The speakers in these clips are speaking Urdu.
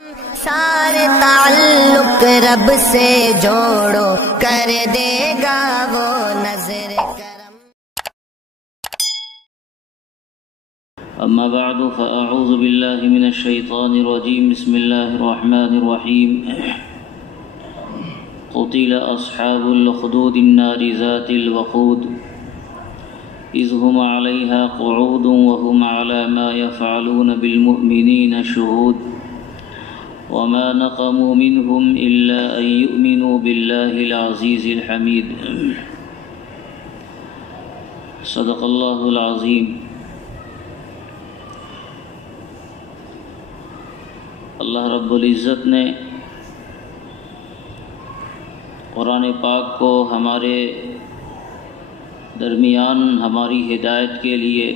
سارے تعلق رب سے جوڑو، کر دے گا وہ نظر کرم۔ اما بعد فاعوذ باللہ من الشیطان الرجیم، بسم اللہ الرحمن الرحیم۔ قتل اصحاب الاخدود النار ذات الوقود اذ هم علیها قعود وهم على ما يفعلون بالمؤمنین شهود وما نقموا منهم إلا أن يؤمنوا بالله العزيز الحميد۔ صدق اللہ العظیم۔ اللہ رب العزت نے قرآن پاک کو ہمارے درمیان ہماری ہدایت کے لیے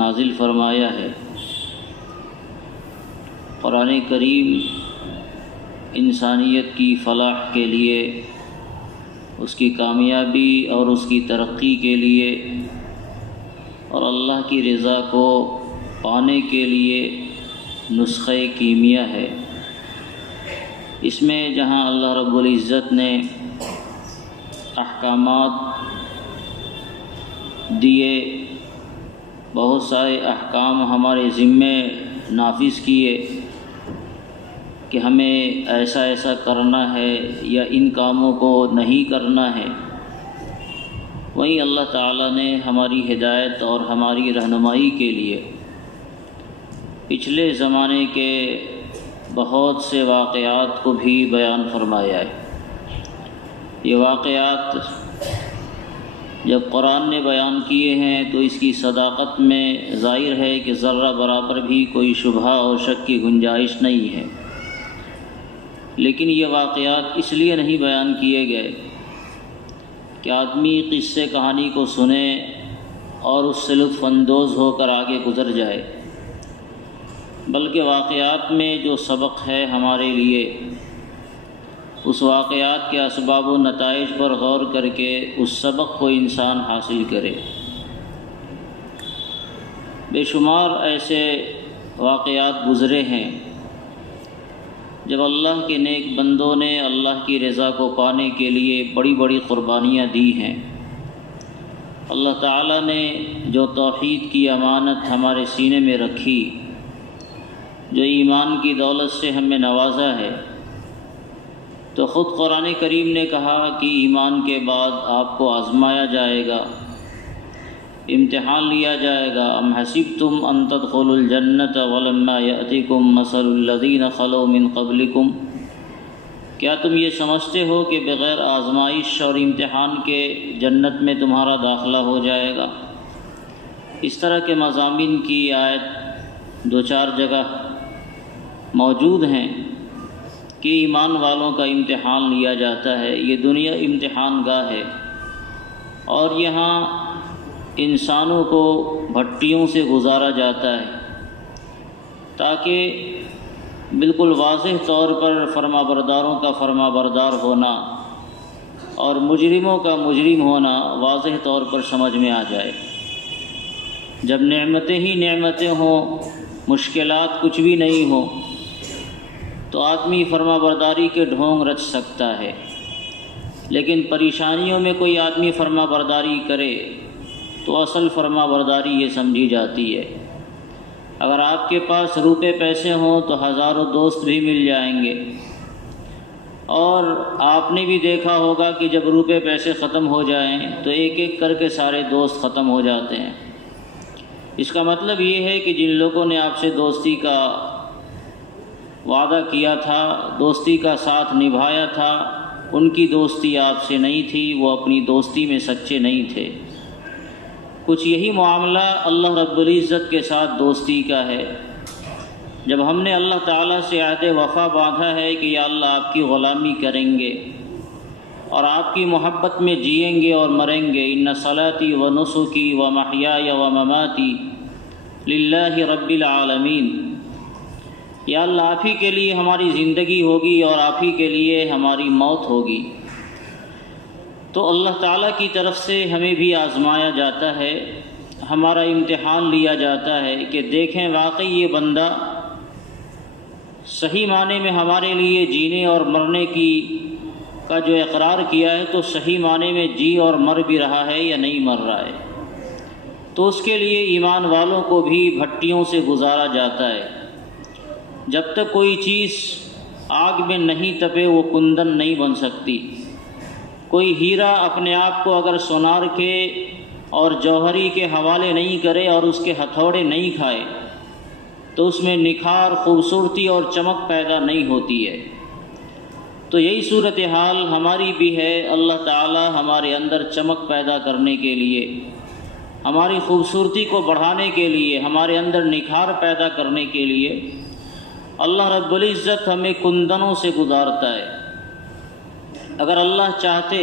نازل فرمایا ہے۔ قرآن کریم انسانیت کی فلاح کے لیے، اس کی کامیابی اور اس کی ترقی کے لیے اور اللہ کی رضا کو پانے کے لیے نسخہ کیمیا ہے۔ اس میں جہاں اللہ رب العزت نے احکامات دیے، بہت سارے احکام ہمارے ذمے نافذ کیے کہ ہمیں ایسا ایسا کرنا ہے یا ان کاموں کو نہیں کرنا ہے، وہیں اللہ تعالیٰ نے ہماری ہدایت اور ہماری رہنمائی کے لیے پچھلے زمانے کے بہت سے واقعات کو بھی بیان فرمایا ہے۔ یہ واقعات جب قرآن نے بیان کیے ہیں تو اس کی صداقت میں ظاہر ہے کہ ذرہ برابر بھی کوئی شبہہ اور شک کی گنجائش نہیں ہے، لیکن یہ واقعات اس لیے نہیں بیان کیے گئے کہ آدمی قصے کہانی کو سنے اور اس سے لطف اندوز ہو کر آگے گزر جائے، بلکہ واقعات میں جو سبق ہے ہمارے لیے، اس واقعات کے اسباب و نتائج پر غور کر کے اس سبق کو انسان حاصل کرے۔ بے شمار ایسے واقعات گزرے ہیں جب اللہ کے نیک بندوں نے اللہ کی رضا کو پانے کے لیے بڑی بڑی قربانیاں دی ہیں۔ اللہ تعالیٰ نے جو توحید کی امانت ہمارے سینے میں رکھی، جو ایمان کی دولت سے ہمیں نوازا ہے، تو خود قرآن کریم نے کہا کہ ایمان کے بعد آپ کو آزمایا جائے گا، امتحان لیا جائے گا۔ ام حسبتم ان تدخلوا الجنۃ ولما یأتکم مثل الذین خلوا من قبلکم، کیا تم یہ سمجھتے ہو کہ بغیر آزمائش اور امتحان کے جنت میں تمہارا داخلہ ہو جائے گا؟ اس طرح کے مضامین کی آیت دو چار جگہ موجود ہیں کہ ایمان والوں کا امتحان لیا جاتا ہے۔ یہ دنیا امتحان گاہ ہے، اور یہاں انسانوں کو بھٹیوں سے گزارا جاتا ہے تاکہ بالکل واضح طور پر فرما برداروں کا فرما بردار ہونا اور مجرموں کا مجرم ہونا واضح طور پر سمجھ میں آ جائے۔ جب نعمتیں ہی نعمتیں ہوں، مشکلات کچھ بھی نہیں ہوں، تو آدمی فرما برداری کے ڈھونگ رچ سکتا ہے، لیکن پریشانیوں میں کوئی آدمی فرما برداری کرے تو اصل فرما برداری یہ سمجھی جاتی ہے۔ اگر آپ کے پاس روپے پیسے ہوں تو ہزاروں دوست بھی مل جائیں گے، اور آپ نے بھی دیکھا ہوگا کہ جب روپے پیسے ختم ہو جائیں تو ایک ایک کر کے سارے دوست ختم ہو جاتے ہیں۔ اس کا مطلب یہ ہے کہ جن لوگوں نے آپ سے دوستی کا وعدہ کیا تھا، دوستی کا ساتھ نبھایا تھا، ان کی دوستی آپ سے نہیں تھی، وہ اپنی دوستی میں سچے نہیں تھے۔ کچھ یہی معاملہ اللہ رب العزت کے ساتھ دوستی کا ہے۔ جب ہم نے اللہ تعالیٰ سے عہد وفا باندھا ہے کہ یا اللہ آپ کی غلامی کریں گے اور آپ کی محبت میں جئیں گے اور مریں گے، ان صلاتی و نسکی و محیای و مماتی للہ رب العالمین، یا اللہ آپ ہی کے لیے ہماری زندگی ہوگی اور آپ ہی کے لیے ہماری موت ہوگی۔ تو اللہ تعالیٰ کی طرف سے ہمیں بھی آزمایا جاتا ہے، ہمارا امتحان لیا جاتا ہے کہ دیکھیں واقعی یہ بندہ صحیح معنی میں ہمارے لیے جینے اور مرنے کا جو اقرار کیا ہے، تو صحیح معنی میں جی اور مر بھی رہا ہے یا نہیں مر رہا ہے؟ تو اس کے لیے ایمان والوں کو بھی بھٹیوں سے گزارا جاتا ہے۔ جب تک کوئی چیز آگ میں نہیں تپے وہ کندن نہیں بن سکتی۔ کوئی ہیرا اپنے آپ کو اگر سونار کے اور جوہری کے حوالے نہیں کرے اور اس کے ہتھوڑے نہیں کھائے تو اس میں نکھار، خوبصورتی اور چمک پیدا نہیں ہوتی ہے۔ تو یہی صورتحال ہماری بھی ہے۔ اللہ تعالی ہمارے اندر چمک پیدا کرنے کے لیے، ہماری خوبصورتی کو بڑھانے کے لیے، ہمارے اندر نکھار پیدا کرنے کے لیے اللہ رب العزت ہمیں کندنوں سے گزارتا ہے۔ اگر اللہ چاہتے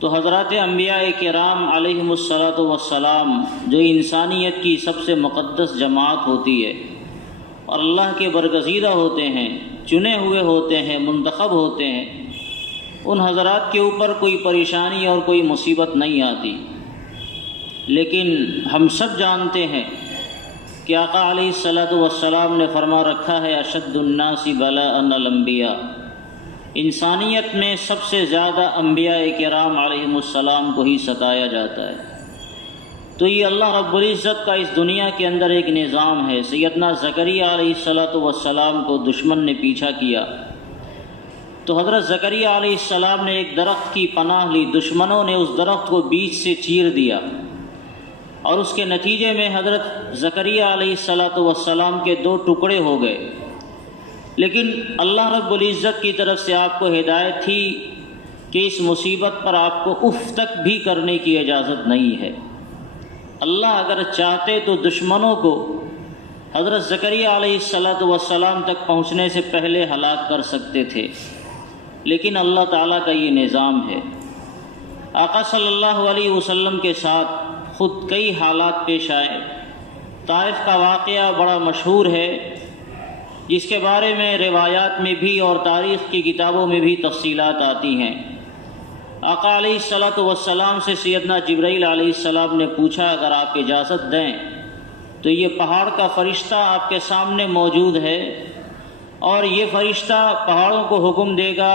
تو حضرات انبیاء کرام علیہم الصلاۃ والسلام، جو انسانیت کی سب سے مقدس جماعت ہوتی ہے اور اللہ کے برگزیدہ ہوتے ہیں، چنے ہوئے ہوتے ہیں، منتخب ہوتے ہیں، ان حضرات کے اوپر کوئی پریشانی اور کوئی مصیبت نہیں آتی۔ لیکن ہم سب جانتے ہیں کہ آقا علیہ الصلاۃ والسلام نے فرما رکھا ہے اشد الناس بلاء الانبیاء، انسانیت میں سب سے زیادہ انبیاء کرام علیہم السلام کو ہی ستایا جاتا ہے۔ تو یہ اللہ رب العزت کا اس دنیا کے اندر ایک نظام ہے۔ سیدنا زکریہ علیہ الصلاۃ والسلام کو دشمن نے پیچھا کیا تو حضرت زکریہ علیہ السلام نے ایک درخت کی پناہ لی، دشمنوں نے اس درخت کو بیچ سے چیر دیا اور اس کے نتیجے میں حضرت زکریہ علیہ الصلاۃ والسلام کے 2 ٹکڑے ہو گئے۔ لیکن اللہ رب العزت کی طرف سے آپ کو ہدایت تھی کہ اس مصیبت پر آپ کو اف تک بھی کرنے کی اجازت نہیں ہے۔ اللہ اگر چاہتے تو دشمنوں کو حضرت زکریہ علیہ الصلاۃ والسلام تک پہنچنے سے پہلے ہلاک کر سکتے تھے، لیکن اللہ تعالیٰ کا یہ نظام ہے۔ آقا صلی اللہ علیہ وسلم کے ساتھ خود کئی حالات پیش آئے۔ طائف کا واقعہ بڑا مشہور ہے، جس کے بارے میں روایات میں بھی اور تاریخ کی کتابوں میں بھی تفصیلات آتی ہیں۔ آقا علیہ الصلاۃ والسلام سے سیدنا جبرائیل علیہ السلام نے پوچھا اگر آپ اجازت دیں تو یہ پہاڑ کا فرشتہ آپ کے سامنے موجود ہے اور یہ فرشتہ پہاڑوں کو حکم دے گا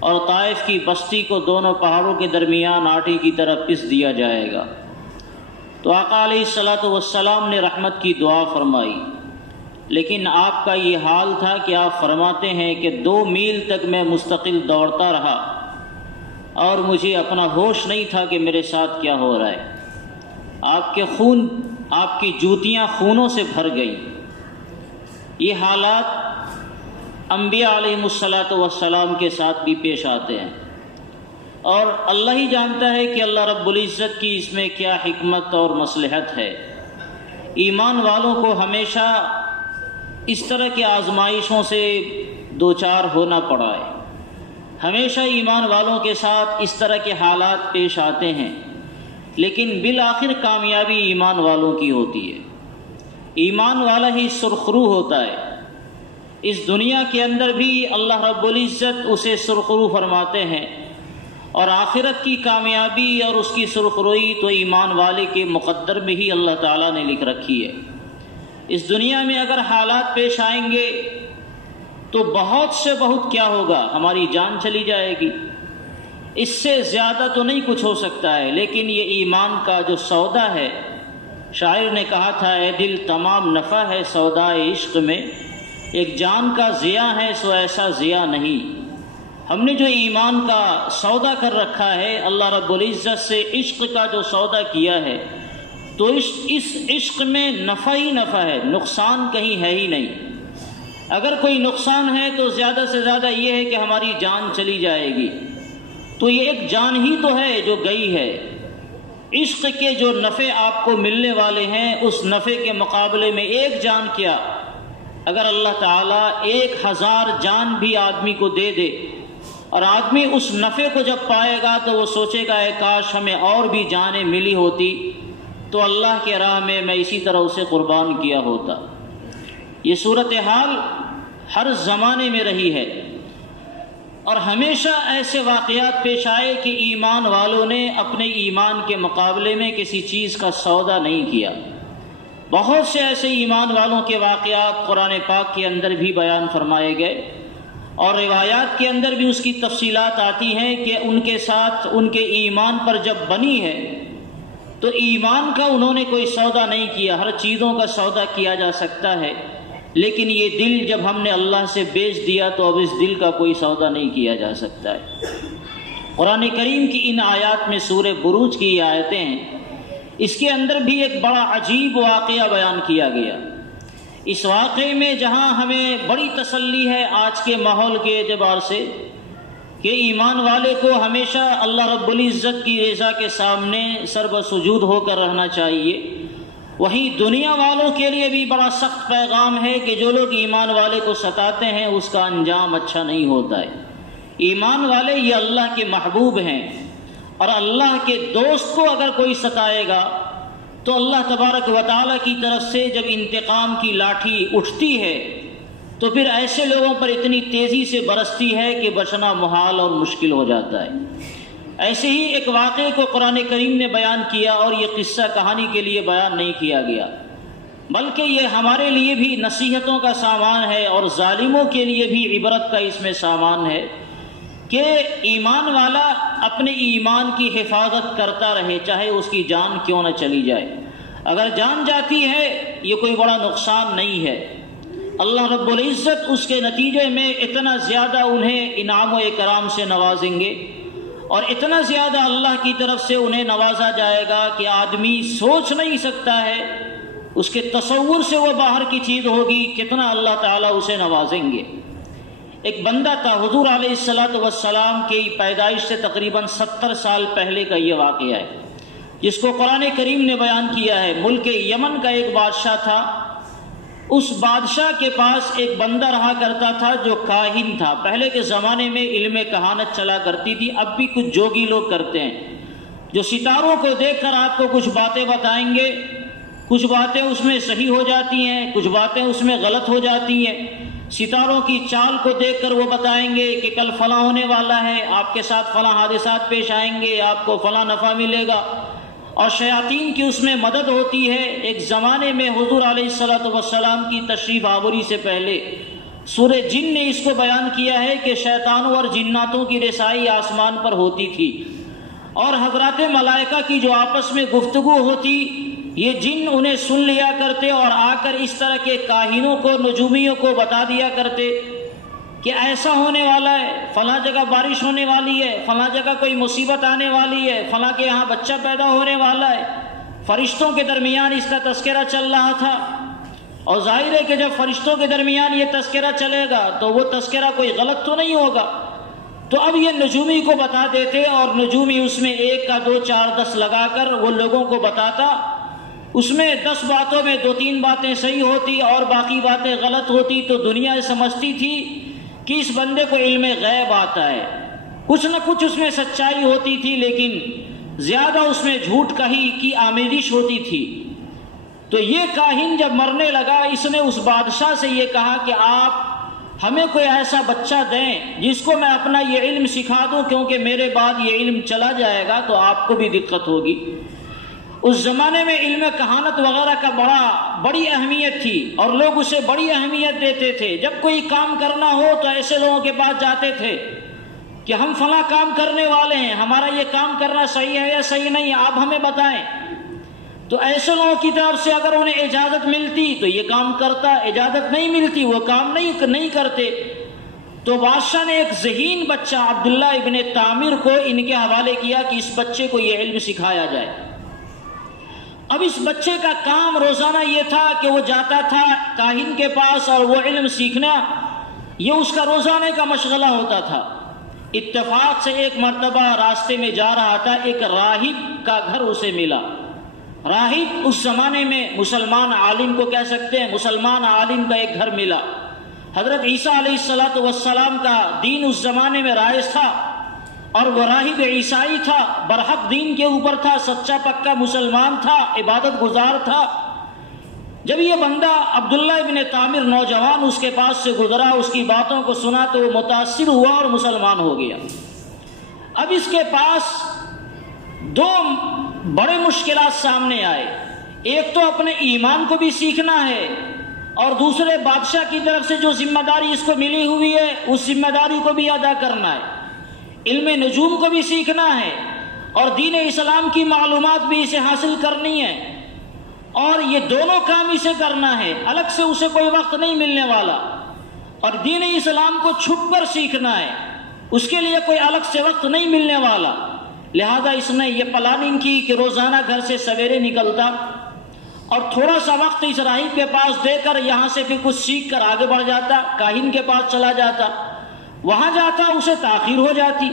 اور طائف کی بستی کو دونوں پہاڑوں کے درمیان آٹی کی طرح پس دیا جائے گا۔ تو آقا علیہ الصلاۃ والسلام نے رحمت کی دعا فرمائی، لیکن آپ کا یہ حال تھا کہ آپ فرماتے ہیں کہ 2 میل تک میں مستقل دوڑتا رہا اور مجھے اپنا ہوش نہیں تھا کہ میرے ساتھ کیا ہو رہا ہے۔ آپ کی جوتیاں خونوں سے بھر گئیں۔ یہ حالات انبیاء علیہم الصلاۃ والسلام کے ساتھ بھی پیش آتے ہیں، اور اللہ ہی جانتا ہے کہ اللہ رب العزت کی اس میں کیا حکمت اور مصلحت ہے۔ ایمان والوں کو ہمیشہ اس طرح کی آزمائشوں سے دوچار ہونا پڑا ہے۔ ہمیشہ ایمان والوں کے ساتھ اس طرح کے حالات پیش آتے ہیں، لیکن بالآخر کامیابی ایمان والوں کی ہوتی ہے۔ ایمان والا ہی سرخرو ہوتا ہے۔ اس دنیا کے اندر بھی اللہ رب العزت اسے سرخرو فرماتے ہیں، اور آخرت کی کامیابی اور اس کی سرخروئی تو ایمان والے کے مقدر میں ہی اللہ تعالیٰ نے لکھ رکھی ہے۔ اس دنیا میں اگر حالات پیش آئیں گے تو بہت سے بہت کیا ہوگا، ہماری جان چلی جائے گی، اس سے زیادہ تو نہیں کچھ ہو سکتا ہے۔ لیکن یہ ایمان کا جو سودا ہے، شاعر نے کہا تھا اے دل تمام نفع ہے سودائے عشق میں، ایک جان کا ضیاء ہے سو ایسا ضیاء نہیں۔ ہم نے جو ایمان کا سودا کر رکھا ہے، اللہ رب العزت سے عشق کا جو سودا کیا ہے، تو اس عشق میں نفع ہی نفع ہے، نقصان کہیں ہے ہی نہیں۔ اگر کوئی نقصان ہے تو زیادہ سے زیادہ یہ ہے کہ ہماری جان چلی جائے گی، تو یہ ایک جان ہی تو ہے جو گئی ہے۔ عشق کے جو نفع آپ کو ملنے والے ہیں، اس نفع کے مقابلے میں ایک جان کیا، اگر اللہ تعالیٰ 1000 جان بھی آدمی کو دے دے اور آدمی اس نفع کو جب پائے گا تو وہ سوچے گا اے کاش ہمیں اور بھی جانیں ملی ہوتی تو اللہ کے راہ میں اسی طرح اسے قربان کیا ہوتا۔ یہ صورتحال ہر زمانے میں رہی ہے، اور ہمیشہ ایسے واقعات پیش آئے کہ ایمان والوں نے اپنے ایمان کے مقابلے میں کسی چیز کا سودا نہیں کیا۔ بہت سے ایسے ایمان والوں کے واقعات قرآن پاک کے اندر بھی بیان فرمائے گئے، اور روایات کے اندر بھی اس کی تفصیلات آتی ہیں کہ ان کے ساتھ ان کے ایمان پر جب بنی ہے تو ایمان کا انہوں نے کوئی سودا نہیں کیا۔ ہر چیزوں کا سودا کیا جا سکتا ہے، لیکن یہ دل جب ہم نے اللہ سے بیچ دیا تو اب اس دل کا کوئی سودا نہیں کیا جا سکتا ہے۔ قرآن کریم کی ان آیات میں سورہ بروج کی یہ آیتیں ہیں، اس کے اندر بھی ایک بڑا عجیب واقعہ بیان کیا گیا۔ اس واقعے میں جہاں ہمیں بڑی تسلی ہے آج کے ماحول کے اعتبار سے کہ ایمان والے کو ہمیشہ اللہ رب العزت کی رضا کے سامنے سر بسجود ہو کر رہنا چاہیے، وہیں دنیا والوں کے لیے بھی بڑا سخت پیغام ہے کہ جو لوگ ایمان والے کو ستاتے ہیں اس کا انجام اچھا نہیں ہوتا ہے۔ ایمان والے یہ اللہ کے محبوب ہیں، اور اللہ کے دوست کو اگر کوئی ستائے گا تو اللہ تبارک و تعالیٰ کی طرف سے جب انتقام کی لاٹھی اٹھتی ہے تو پھر ایسے لوگوں پر اتنی تیزی سے برستی ہے کہ بچنا محال اور مشکل ہو جاتا ہے۔ ایسے ہی ایک واقعے کو قرآن کریم نے بیان کیا، اور یہ قصہ کہانی کے لیے بیان نہیں کیا گیا، بلکہ یہ ہمارے لیے بھی نصیحتوں کا سامان ہے اور ظالموں کے لیے بھی عبرت کا اس میں سامان ہے کہ ایمان والا اپنے ایمان کی حفاظت کرتا رہے، چاہے اس کی جان کیوں نہ چلی جائے۔ اگر جان جاتی ہے یہ کوئی بڑا نقصان نہیں ہے، اللہ رب العزت اس کے نتیجے میں اتنا زیادہ انہیں انعام و اکرام سے نوازیں گے، اور اتنا زیادہ اللہ کی طرف سے انہیں نوازا جائے گا کہ آدمی سوچ نہیں سکتا ہے، اس کے تصور سے وہ باہر کی چیز ہوگی کتنا اللہ تعالیٰ اسے نوازیں گے۔ ایک بندہ تھا، حضور علیہ السلام کی پیدائش سے تقریباً 70 سال پہلے کا یہ واقعہ ہے، جس کو قرآن کریم نے بیان کیا ہے۔ ملک یمن کا ایک بادشاہ تھا، اس بادشاہ کے پاس ایک بندہ رہا کرتا تھا جو کاہن تھا۔ پہلے کے زمانے میں علم کہانت چلا کرتی تھی، اب بھی کچھ جوگی لوگ کرتے ہیں جو ستاروں کو دیکھ کر آپ کو کچھ باتیں بتائیں گے، کچھ باتیں اس میں صحیح ہو جاتی ہیں، کچھ باتیں اس میں غلط ہو جاتی ہیں۔ ستاروں کی چال کو دیکھ کر وہ بتائیں گے کہ کل فلاں ہونے والا ہے، آپ کے ساتھ فلاں حادثات پیش آئیں گے، آپ کو فلاں نفع ملے گا، اور شیاطین کی اس میں مدد ہوتی ہے۔ ایک زمانے میں حضور علیہ السلام کی تشریف آوری سے پہلے سورہ جن نے اس کو بیان کیا ہے کہ شیطانوں اور جناتوں کی رسائی آسمان پر ہوتی تھی، اور حضرات ملائکہ کی جو آپس میں گفتگو ہوتی یہ جن انہیں سن لیا کرتے، اور آ کر اس طرح کے کاہنوں کو، نجومیوں کو بتا دیا کرتے کہ ایسا ہونے والا ہے، فلاں جگہ بارش ہونے والی ہے، فلاں جگہ کوئی مصیبت آنے والی ہے، فلاں کے یہاں بچہ پیدا ہونے والا ہے۔ فرشتوں کے درمیان اس کا تذکرہ چل رہا تھا، اور ظاہر ہے کہ جب فرشتوں کے درمیان یہ تذکرہ چلے گا تو وہ تذکرہ کوئی غلط تو نہیں ہوگا۔ تو اب یہ نجومی کو بتا دیتے، اور نجومی اس میں 1 کا 2 4 10 لگا کر وہ لوگوں کو بتاتا، اس میں 10 باتوں میں 2-3 باتیں صحیح ہوتی اور باقی باتیں غلط ہوتی، تو دنیا سمجھتی تھی کہ اس بندے کو علم غیب آتا ہے۔ کچھ نہ کچھ اس میں سچائی ہوتی تھی، لیکن زیادہ اس میں جھوٹ کہی کی آمیزش ہوتی تھی۔ تو یہ کاہن جب مرنے لگا، اس نے اس بادشاہ سے یہ کہا کہ آپ ہمیں کوئی ایسا بچہ دیں جس کو میں اپنا یہ علم سکھا دوں، کیونکہ میرے بعد یہ علم چلا جائے گا تو آپ کو بھی دقت ہوگی۔ اس زمانے میں علم کہانت وغیرہ کا بڑی اہمیت تھی، اور لوگ اسے بڑی اہمیت دیتے تھے۔ جب کوئی کام کرنا ہو تو ایسے لوگوں کے پاس جاتے تھے کہ ہم فلاں کام کرنے والے ہیں، ہمارا یہ کام کرنا صحیح ہے یا صحیح نہیں، آپ ہمیں بتائیں۔ تو ایسے لوگوں کی طرف سے اگر انہیں اجازت ملتی تو یہ کام کرتا، اجازت نہیں ملتی وہ کام نہیں کرتے۔ تو بادشاہ نے ایک ذہین بچہ عبداللہ ابن تعمیر کو ان کے حوالے کیا کہ اس بچے کو یہ علم سکھایا جائے۔ اب اس بچے کا کام روزانہ یہ تھا کہ وہ جاتا تھا کاہن کے پاس، اور وہ علم سیکھنا یہ اس کا روزانے کا مشغلہ ہوتا تھا۔ اتفاق سے ایک مرتبہ راستے میں جا رہا تھا، ایک راہب کا گھر اسے ملا۔ راہب اس زمانے میں مسلمان عالم کو کہہ سکتے ہیں، مسلمان عالم کا ایک گھر ملا۔ حضرت عیسیٰ علیہ السلام کا دین اس زمانے میں رائج تھا، اور وہ راہب عیسائی تھا، برحق دین کے اوپر تھا، سچا پکا مسلمان تھا، عبادت گزار تھا۔ جب یہ بندہ عبداللہ ابن تعمیر نوجوان اس کے پاس سے گزرا، اس کی باتوں کو سنا تو وہ متاثر ہوا اور مسلمان ہو گیا۔ اب اس کے پاس 2 بڑے مشکلات سامنے آئے۔ ایک تو اپنے ایمان کو بھی سیکھنا ہے، اور دوسرے بادشاہ کی طرف سے جو ذمہ داری اس کو ملی ہوئی ہے اس ذمہ داری کو بھی ادا کرنا ہے، علم نجوم کو بھی سیکھنا ہے، اور دین اسلام کی معلومات بھی اسے حاصل کرنی ہے، اور یہ دونوں کام اسے کرنا ہے، الگ سے اسے کوئی وقت نہیں ملنے والا، اور دین اسلام کو چھپ کر سیکھنا ہے، اس کے لیے کوئی الگ سے وقت نہیں ملنے والا۔ لہذا اس نے یہ پلاننگ کی کہ روزانہ گھر سے سویرے نکلتا اور تھوڑا سا وقت اس راہب کے پاس دے کر یہاں سے پھر کچھ سیکھ کر آگے بڑھ جاتا، کاہن کے پاس چلا جاتا، وہاں جاتا اسے تاخیر ہو جاتی،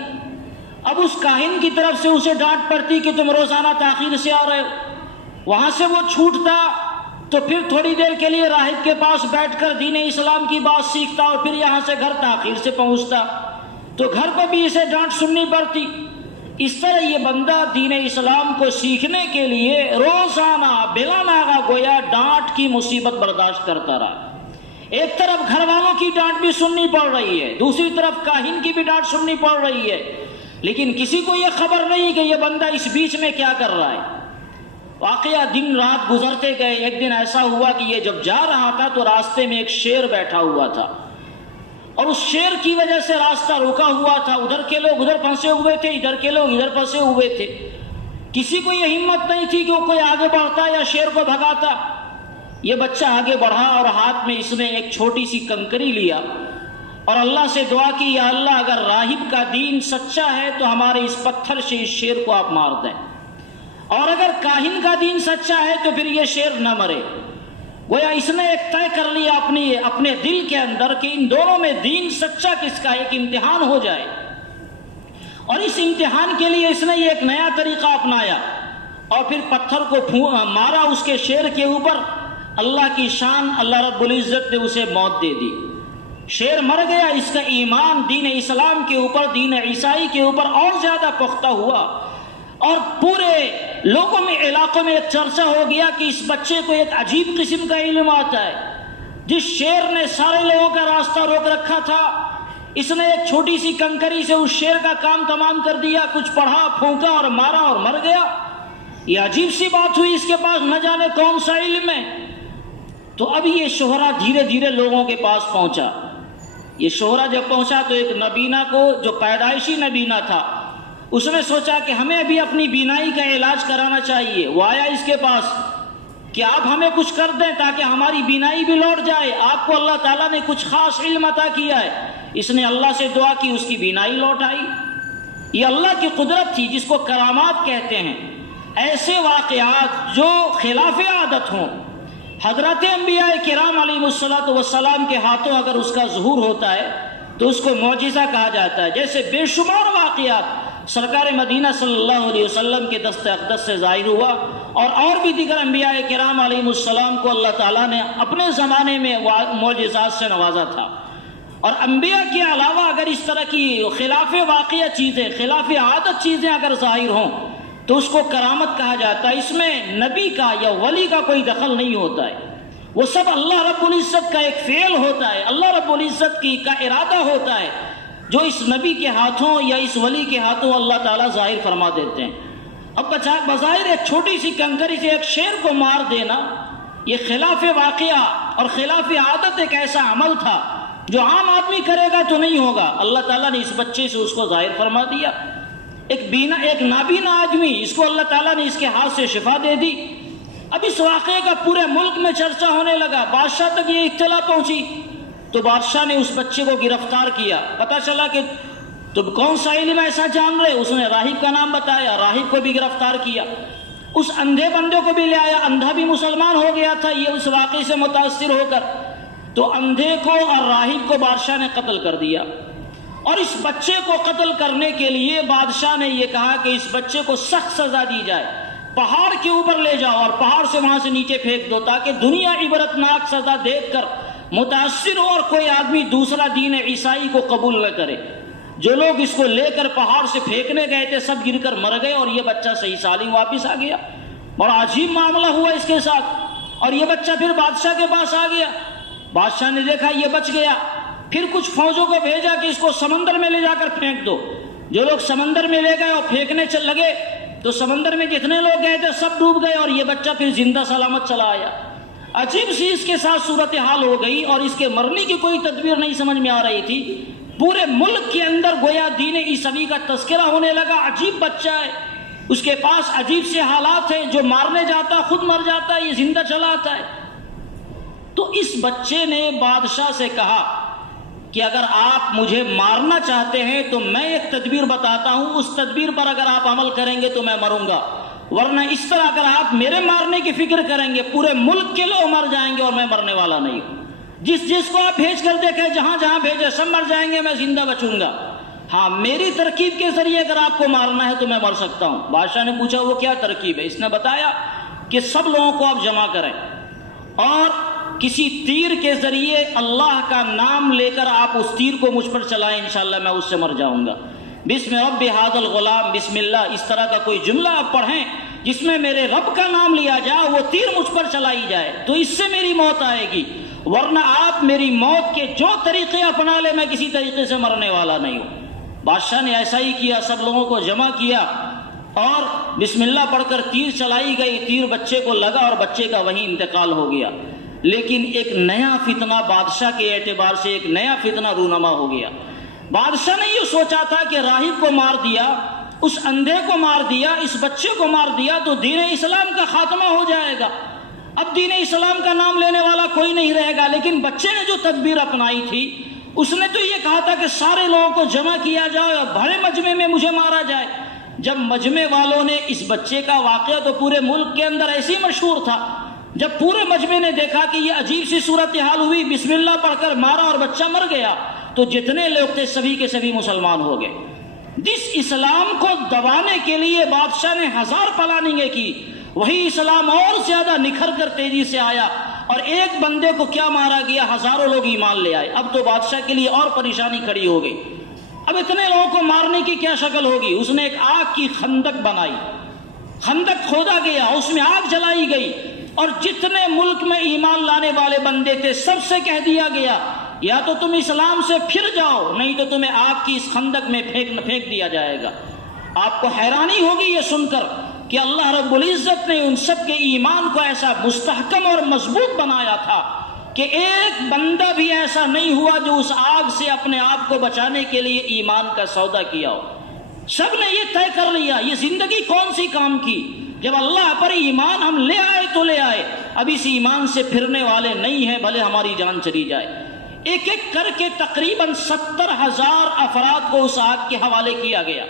اب اس کاہن کی طرف سے اسے ڈانٹ پڑتی کہ تم روزانہ تاخیر سے آ رہے ہو، وہاں سے وہ چھوٹتا تو پھر تھوڑی دیر کے لیے راہب کے پاس بیٹھ کر دین اسلام کی بات سیکھتا اور پھر یہاں سے گھر تاخیر سے پہنچتا، تو گھر پہ بھی اسے ڈانٹ سننی پڑتی۔ اس طرح یہ بندہ دین اسلام کو سیکھنے کے لیے روزانہ بلا ناغہ گویا ڈانٹ کی مصیبت برداشت کرتا رہا۔ ایک طرف گھر والوں کی ڈانٹ بھی سننی پڑ رہی ہے، دوسری طرف کاہن کی بھی ڈانٹ سننی پڑ رہی ہے، لیکن کسی کو یہ خبر نہیں کہ یہ بندہ اس بیچ میں کیا کر رہا ہے۔ واقعہ دن رات گزرتے گئے، ایک دن ایسا ہوا کہ یہ جب جا رہا تھا تو راستے میں ایک شیر بیٹھا ہوا تھا، اور اس شیر کی وجہ سے راستہ رکا ہوا تھا، ادھر کے لوگ ادھر پھنسے ہوئے تھے، ادھر کے لوگ ادھر پھنسے ہوئے تھے، کسی کو یہ ہمت نہیں تھی کہ وہ کوئی آگے بڑھتا یا شیر کو بھگاتا۔ یہ بچہ آگے بڑھا اور ہاتھ میں اس نے ایک چھوٹی سی کنکری لیا اور اللہ سے دعا کی، یا اللہ اگر راہب کا دین سچا ہے تو ہمارے اس پتھر سے اس شیر کو آپ مار دیں، اور اگر کاہن کا دین سچا ہے تو پھر یہ شیر نہ مرے۔ گویا اس نے ایک طے کر لیا اپنے دل کے اندر کہ ان دونوں میں دین سچا کس کا، ایک امتحان ہو جائے، اور اس امتحان کے لیے اس نے یہ ایک نیا طریقہ اپنایا، اور پھر پتھر کو مارا اس کے شیر کے اوپر۔ اللہ کی شان، اللہ رب العزت نے اسے موت دے دی، شیر مر گیا، اس کا ایمان دین اسلام کے اوپر، دین عیسائی کے اوپر اور زیادہ پختہ ہوا، اور پورے لوگوں میں، علاقوں میں ایک چرچا ہو گیا کہ اس بچے کو ایک عجیب قسم کا علم آتا ہے۔ جس شیر نے سارے لوگوں کا راستہ روک رکھا تھا، اس نے ایک چھوٹی سی کنکری سے اس شیر کا کام تمام کر دیا، کچھ پڑھا، پھونکا اور مارا اور مر گیا۔ یہ عجیب سی بات ہوئی، اس کے پاس نہ جانے کون سا علم ہے۔ تو اب یہ شہرہ دھیرے دھیرے لوگوں کے پاس پہنچا۔ یہ شہرہ جب پہنچا تو ایک نبینا کو، جو پیدائشی نبینا تھا، اس نے سوچا کہ ہمیں ابھی اپنی بینائی کا علاج کرانا چاہیے۔ وہ آیا اس کے پاس کہ آپ ہمیں کچھ کر دیں تاکہ ہماری بینائی بھی لوٹ جائے، آپ کو اللہ تعالیٰ نے کچھ خاص علم عطا کیا ہے۔ اس نے اللہ سے دعا کی، اس کی بینائی لوٹ آئی۔ یہ اللہ کی قدرت تھی جس کو کرامات کہتے ہیں۔ ایسے واقعات جو خلاف عادت ہوں، حضرت انبیاء کرام علیہ الصلوۃ والسلام کے ہاتھوں اگر اس کا ظہور ہوتا ہے تو اس کو معجزہ کہا جاتا ہے۔ جیسے بے شمار واقعات سرکار مدینہ صلی اللہ علیہ وسلم کے دست اقدس سے ظاہر ہوا، اور بھی دیگر انبیاء کرام علیہ السلام کو اللہ تعالیٰ نے اپنے زمانے میں معجزات سے نوازا تھا۔ اور انبیاء کے علاوہ اگر اس طرح کی خلاف واقعہ چیزیں، خلاف عادت چیزیں اگر ظاہر ہوں تو اس کو کرامت کہا جاتا ہے۔ اس میں نبی کا یا ولی کا کوئی دخل نہیں ہوتا ہے، وہ سب اللہ رب العزت کا ایک فعل ہوتا ہے، اللہ رب العزت کا ارادہ ہوتا ہے جو اس نبی کے ہاتھوں یا اس ولی کے ہاتھوں اللہ تعالیٰ ظاہر فرما دیتے ہیں۔ اب بظاہر ایک چھوٹی سی کنکری سے ایک شیر کو مار دینا، یہ خلاف واقعہ اور خلاف عادت ایک ایسا عمل تھا جو عام آدمی کرے گا تو نہیں ہوگا۔ اللہ تعالیٰ نے اس بچے سے اس کو ظاہر فرما دیا۔ ایک نابینا آدمی، اس کو اللہ تعالیٰ نے اس کے ہاتھ سے شفا دے دی۔ اب اس واقعے کا پورے ملک میں چرچا ہونے لگا، بادشاہ تک یہ اطلاع پہنچی تو بادشاہ نے اس بچے کو گرفتار کیا۔ پتہ چلا کہ تم کون سا علم ایسا جان رہے، اس نے راہب کا نام بتایا، راہب کو بھی گرفتار کیا۔ اس اندھے بندے کو بھی لے آیا، اندھا بھی مسلمان ہو گیا تھا یہ اس واقعے سے متاثر ہو کر، تو اندھے کو اور راہب کو بادشاہ نے قتل کر دیا۔ اور اس بچے کو قتل کرنے کے لیے بادشاہ نے یہ کہا کہ اس بچے کو سخت سزا دی جائے، پہاڑ کے اوپر لے جاؤ اور پہاڑ سے وہاں سے نیچے پھینک دو، تاکہ دنیا عبرتناک سزا دیکھ کر متاثر ہو اور کوئی آدمی دوسرا دین عیسائی کو قبول نہ کرے۔ جو لوگ اس کو لے کر پہاڑ سے پھینکنے گئے تھے سب گر کر مر گئے، اور یہ بچہ صحیح سالم واپس آ گیا۔ بڑا عجیب معاملہ ہوا اس کے ساتھ، اور یہ بچہ پھر بادشاہ کے پاس آ گیا۔ بادشاہ نے دیکھا یہ بچ گیا، پھر کچھ فوجوں کو بھیجا کہ اس کو سمندر میں لے جا کر پھینک دو۔ جو لوگ سمندر میں لے گئے اور پھینکنے چل لگے تو سمندر میں جتنے لوگ گئے تھے سب ڈوب گئے اور یہ بچہ پھر زندہ سلامت چلا آیا. عجیب سی اس کے ساتھ صورتحال ہو گئی اور اس کے مرنے کی کوئی تدبیر نہیں سمجھ میں آ رہی تھی. پورے ملک کے اندر گویا دین عیسوی کا تذکرہ ہونے لگا. عجیب بچہ ہے, اس کے پاس عجیب سے حالات ہیں, جو مارنے جاتا خود مر جاتا ہے, یہ زندہ چلا آتا ہے. تو اس بچے نے بادشاہ سے کہا کہ اگر آپ مجھے مارنا چاہتے ہیں تو میں ایک تدبیر بتاتا ہوں, اس تدبیر پر اگر آپ عمل کریں گے تو میں مروں گا, ورنہ اس طرح اگر آپ میرے مارنے کی فکر کریں گے پورے ملک کے لوگ مر جائیں گے اور میں مرنے والا نہیں ہوں. جس کو آپ بھیج کر دیکھیں, جہاں جہاں بھیجے سب مر جائیں گے, میں زندہ بچوں گا. ہاں, میری ترکیب کے ذریعے اگر آپ کو مارنا ہے تو میں مر سکتا ہوں. بادشاہ نے پوچھا وہ کیا ترکیب ہے؟ اس نے بتایا کہ سب لوگوں کو آپ جمع کریں اور کسی تیر کے ذریعے اللہ کا نام لے کر آپ اس تیر کو مجھ پر چلائیں, انشاءاللہ میں اس سے مر جاؤں گا. بسم رب ھذا الغلام, بسم اللہ, اس طرح کا کوئی جملہ آپ پڑھیں جس میں میرے رب کا نام لیا جائے, وہ تیر مجھ پر چلائی جائے تو اس سے میری موت آئے گی, ورنہ آپ میری موت کے جو طریقے اپنا لے میں کسی طریقے سے مرنے والا نہیں ہوں. بادشاہ نے ایسا ہی کیا, سب لوگوں کو جمع کیا اور بسم اللہ پڑھ کر تیر چلائی گئی. تیر بچے کو لگا اور بچے کا وہیں انتقال ہو گیا. لیکن ایک نیا فتنہ بادشاہ کے اعتبار سے ایک نیا فتنہ رونما ہو گیا. بادشاہ نے یہ سوچا تھا کہ راہب کو مار دیا, اس اندھے کو مار دیا, اس بچے کو مار دیا تو دین اسلام کا خاتمہ ہو جائے گا, اب دین اسلام کا نام لینے والا کوئی نہیں رہے گا. لیکن بچے نے جو تدبیر اپنائی تھی, اس نے تو یہ کہا تھا کہ سارے لوگوں کو جمع کیا جائے اور بڑے مجمع میں مجھے مارا جائے. جب مجمع والوں نے اس بچے کا واقعہ تو پورے ملک کے اندر ایسے ہی مشہور تھا, جب پورے مجمع نے دیکھا کہ یہ عجیب سی صورتحال ہوئی, بسم اللہ پڑھ کر مارا اور بچہ مر گیا, تو جتنے لوگ تھے سبھی کے سبھی مسلمان ہو گئے. جس اسلام کو دبانے کے لیے بادشاہ نے 1000 پلاننگیں کی, وہی اسلام اور زیادہ نکھر کر تیزی سے آیا اور ایک بندے کو کیا مارا گیا, ہزاروں لوگ ایمان لے آئے. اب تو بادشاہ کے لیے اور پریشانی کھڑی ہو گئی. اب اتنے لوگوں کو مارنے کی کیا شکل ہوگی؟ اس نے ایک آگ کی خندق بنائی, خندق کھودا گیا, اس میں آگ جلائی گئی اور جتنے ملک میں ایمان لانے والے بندے تھے سب سے کہہ دیا گیا یا تو تم اسلام سے پھر جاؤ, نہیں تو تمہیں آگ کی اس خندق میں پھینک دیا جائے گا. آپ کو حیرانی ہوگی یہ سن کر کہ اللہ رب العزت نے ان سب کے ایمان کو ایسا مستحکم اور مضبوط بنایا تھا کہ ایک بندہ بھی ایسا نہیں ہوا جو اس آگ سے اپنے آپ کو بچانے کے لیے ایمان کا سودا کیا ہو. سب نے یہ طے کر لیا, یہ زندگی کون سی کام کی, جب اللہ پر ایمان ہم لے آئے تو لے آئے, اب اس ایمان سے پھرنے والے نہیں ہیں بھلے ہماری جان چلی جائے. ایک ایک کر کے تقریباً 70,000 افراد کو اس آگ کے حوالے کیا گیا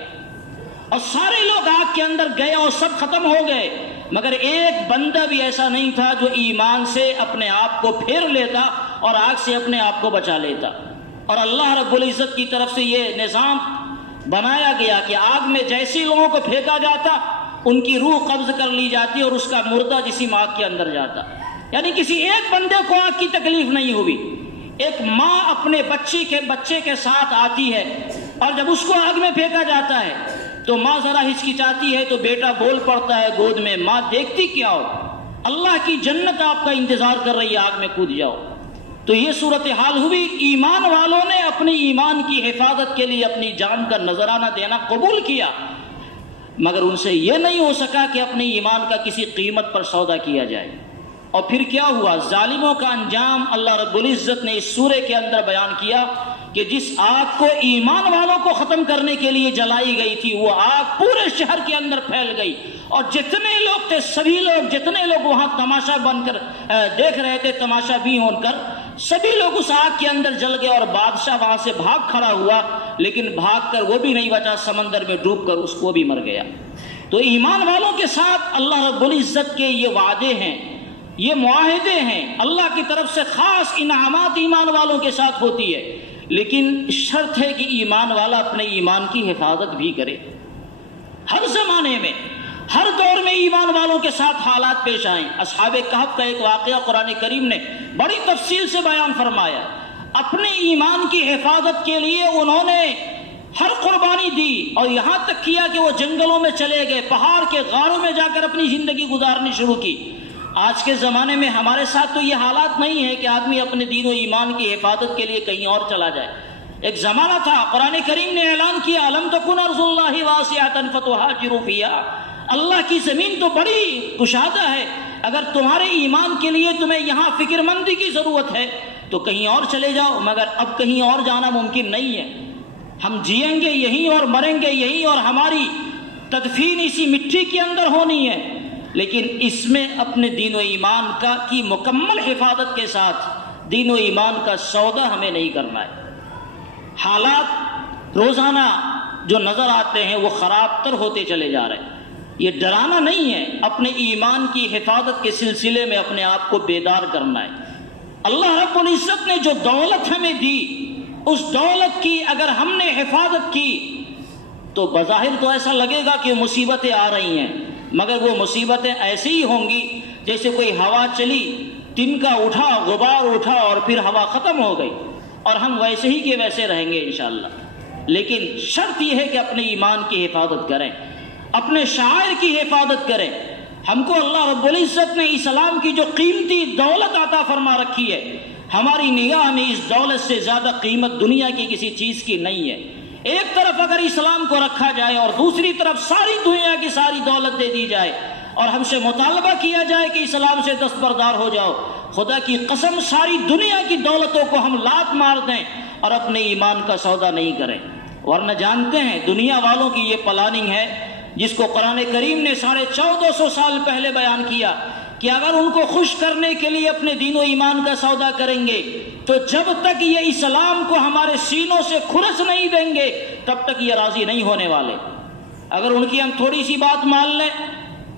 اور سارے لوگ آگ کے اندر گئے اور سب ختم ہو گئے, مگر ایک بندہ بھی ایسا نہیں تھا جو ایمان سے اپنے آپ کو پھیر لیتا اور آگ سے اپنے آپ کو بچا لیتا. اور اللہ رب العزت کی طرف سے یہ نظام بنایا گیا کہ آگ میں جیسے لوگوں کو پھینکا جاتا ان کی روح قبض کر لی جاتی اور اس کا مردہ جسم آگ کے اندر جاتا. یعنی کسی ایک بندے کو آگ کی تکلیف نہیں ہوئی. ایک ماں اپنے بچے کے ساتھ آتی ہے اور جب اس کو آگ میں پھینکا جاتا ہے تو ماں ذرا ہچکچاتی ہے تو بیٹا بول پڑتا ہے گود میں, ماں دیکھتی کیا ہو, اللہ کی جنت آپ کا انتظار کر رہی ہے, آگ میں کود جاؤ. تو یہ صورتحال ہوئی. ایمان والوں نے اپنی ایمان کی حفاظت کے لیے اپنی جان کا نذرانہ دینا قبول کیا, مگر ان سے یہ نہیں ہو سکا کہ اپنے ایمان کا کسی قیمت پر سودا کیا جائے. اور پھر کیا ہوا؟ ظالموں کا انجام اللہ رب العزت نے اس سورے کے اندر بیان کیا کہ جس آگ کو ایمان والوں کو ختم کرنے کے لیے جلائی گئی تھی وہ آگ پورے شہر کے اندر پھیل گئی اور جتنے لوگ تھے سبھی لوگ, جتنے لوگ وہاں تماشا بن کر دیکھ رہے تھے, تماشا بھی ہو کر سبھی لوگ اس آگ کے اندر جل گئے. اور بادشاہ وہاں سے بھاگ کھڑا ہوا, لیکن بھاگ کر وہ بھی نہیں بچا, سمندر میں ڈوب کر اس کو بھی مر گیا. تو ایمان والوں کے ساتھ اللہ رب العزت کے یہ وعدے ہیں, یہ معاہدے ہیں, اللہ کی طرف سے خاص انعامات ایمان والوں کے ساتھ ہوتی ہے, لیکن شرط ہے کہ ایمان والا اپنے ایمان کی حفاظت بھی کرے. ہر زمانے میں ہر دور میں ایمان والوں کے ساتھ حالات پیش آئیں. اصحاب کہف کا ایک واقعہ قرآن کریم نے بڑی تفصیل سے بیان فرمایا. اپنے ایمان کی حفاظت کے لیے انہوں نے ہر قربانی دی اور یہاں تک کیا کہ وہ جنگلوں میں چلے گئے, پہاڑ کے غاروں میں جا کر اپنی زندگی گزارنی شروع کی. آج کے زمانے میں ہمارے ساتھ تو یہ حالات نہیں ہے کہ آدمی اپنے دین و ایمان کی حفاظت کے لیے کہیں اور چلا جائے. ایک زمانہ تھا, قرآن کریم نے اعلان کیا الم تکن ارض اللہ واسعۃ فتہاجروا فیہا, اللہ کی زمین تو بڑی کشادہ ہے، اگر تمہارے ایمان کے لیے تمہیں یہاں فکر مندی کی ضرورت ہے تو کہیں اور چلے جاؤ، مگر اب کہیں اور جانا ممکن نہیں ہے۔ ہم جئیں گے یہیں اور مریں گے یہیں، اور ہماری تدفین اسی مٹی کے اندر ہونی ہے، لیکن اس میں اپنے دین و ایمان کی مکمل حفاظت کے ساتھ دین و ایمان کا سودا ہمیں نہیں کرنا ہے۔ حالات روزانہ جو نظر آتے ہیں وہ خراب تر ہوتے چلے جا رہے ہیں، یہ ڈرانا نہیں ہے، اپنے ایمان کی حفاظت کے سلسلے میں اپنے آپ کو بیدار کرنا ہے۔ اللہ رب العزت نے جو دولت ہمیں دی، اس دولت کی اگر ہم نے حفاظت کی تو بظاہر تو ایسا لگے گا کہ مصیبتیں آ رہی ہیں، مگر وہ مصیبتیں ایسی ہی ہوں گی جیسے کوئی ہوا چلی، تن کا اٹھا، غبار اٹھا اور پھر ہوا ختم ہو گئی، اور ہم ویسے ہی کے ویسے رہیں گے انشاءاللہ۔ لیکن شرط یہ ہے کہ اپنے ایمان کی حفاظت کریں، اپنے شاعر کی حفاظت کریں۔ ہم کو اللہ رب العزت نے اسلام کی جو قیمتی دولت عطا فرما رکھی ہے، ہماری نگاہ میں اس دولت سے زیادہ قیمت دنیا کی کسی چیز کی نہیں ہے۔ ایک طرف اگر اسلام کو رکھا جائے اور دوسری طرف ساری دنیا کی ساری دولت دے دی جائے اور ہم سے مطالبہ کیا جائے کہ اسلام سے دستبردار ہو جاؤ، خدا کی قسم ساری دنیا کی دولتوں کو ہم لات مار دیں اور اپنے ایمان کا سودا نہیں کریں۔ ورنہ جانتے ہیں دنیا والوں کی یہ پلاننگ ہے جس کو قرآن کریم نے 1450 سال پہلے بیان کیا کہ اگر ان کو خوش کرنے کے لیے اپنے دین و ایمان کا سودا کریں گے تو جب تک یہ اسلام کو ہمارے سینوں سے کھرس نہیں دیں گے تب تک یہ راضی نہیں ہونے والے۔ اگر ان کی ہم تھوڑی سی بات مان لیں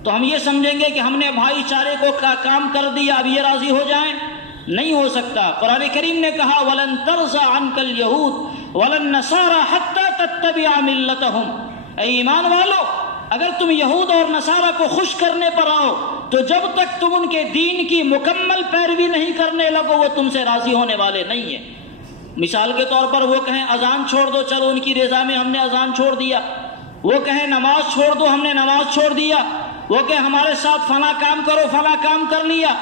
تو ہم یہ سمجھیں گے کہ ہم نے بھائی چارے کو کام کر دیا، اب یہ راضی ہو جائیں، نہیں ہو سکتا۔ قرآن کریم نے کہا وَلَن تَرْضَىٰ عَنْكَ الْيَهُودُ وَلَا النَّصَارَىٰ حَتَّىٰ تَتَّبِعَ مِلَّتَهُمْ۔ اے ایمان والو، اگر تم یہود اور نصارہ کو خوش کرنے پر آؤ تو جب تک تم ان کے دین کی مکمل پیروی نہیں کرنے لگو وہ تم سے راضی ہونے والے نہیں ہیں۔ مثال کے طور پر وہ کہیں اذان چھوڑ دو، چلو ان کی رضا میں ہم نے اذان چھوڑ دیا۔ وہ کہیں نماز چھوڑ دو، ہم نے نماز چھوڑ دیا۔ وہ کہیں ہمارے ساتھ فلاں کام کرو، فلاں کام کر لیا،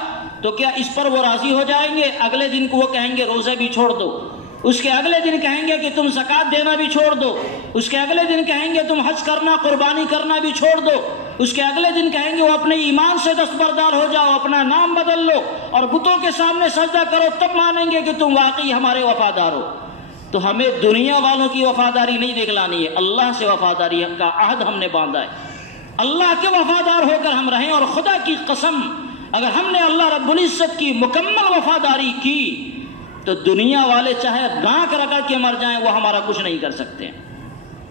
تو کیا اس پر وہ راضی ہو جائیں گے؟ اگلے دن کو وہ کہیں گے روزے بھی چھوڑ دو، اس کے اگلے دن کہیں گے کہ تم زکوٰۃ دینا بھی چھوڑ دو، اس کے اگلے دن کہیں گے تم حج کرنا، قربانی کرنا بھی چھوڑ دو، اس کے اگلے دن کہیں گے وہ اپنے ایمان سے دستبردار ہو جاؤ، اپنا نام بدل لو اور بتوں کے سامنے سجدہ کرو، تب مانیں گے کہ تم واقعی ہمارے وفادار ہو۔ تو ہمیں دنیا والوں کی وفاداری نہیں دکھلانی ہے، اللہ سے وفاداری کا عہد ہم نے باندھا ہے۔ اللہ کے وفادار ہو کر ہم رہیں، اور خدا کی قسم اگر ہم نے اللہ رب العزت کی مکمل وفاداری کی تو دنیا والے چاہے گانک رگڑ کے مر جائیں وہ ہمارا کچھ نہیں کر سکتے،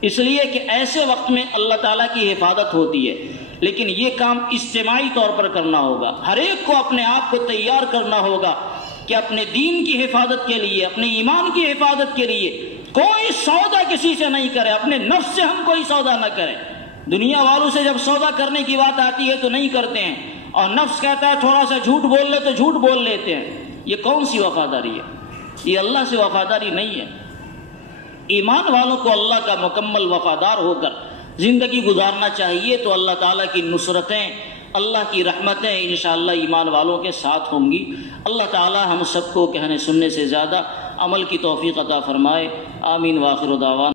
اس لیے کہ ایسے وقت میں اللہ تعالیٰ کی حفاظت ہوتی ہے۔ لیکن یہ کام اجتماعی طور پر کرنا ہوگا، ہر ایک کو اپنے آپ کو تیار کرنا ہوگا کہ اپنے دین کی حفاظت کے لیے، اپنے ایمان کی حفاظت کے لیے کوئی سودا کسی سے نہیں کرے، اپنے نفس سے ہم کوئی سودا نہ کریں۔ دنیا والوں سے جب سودا کرنے کی بات آتی ہے تو نہیں کرتے ہیں، اور نفس کہتا ہے تھوڑا سا جھوٹ بول لے تو جھوٹ بول لیتے ہیں۔ یہ کون سی وفاداری ہے؟ یہ اللہ سے وفاداری نہیں ہے۔ ایمان والوں کو اللہ کا مکمل وفادار ہو کر زندگی گزارنا چاہیے، تو اللہ تعالیٰ کی نصرتیں، اللہ کی رحمتیں انشاءاللہ ایمان والوں کے ساتھ ہوں گی۔ اللہ تعالیٰ ہم سب کو کہنے سننے سے زیادہ عمل کی توفیق عطا فرمائے۔ آمین۔ وآخر دعوانا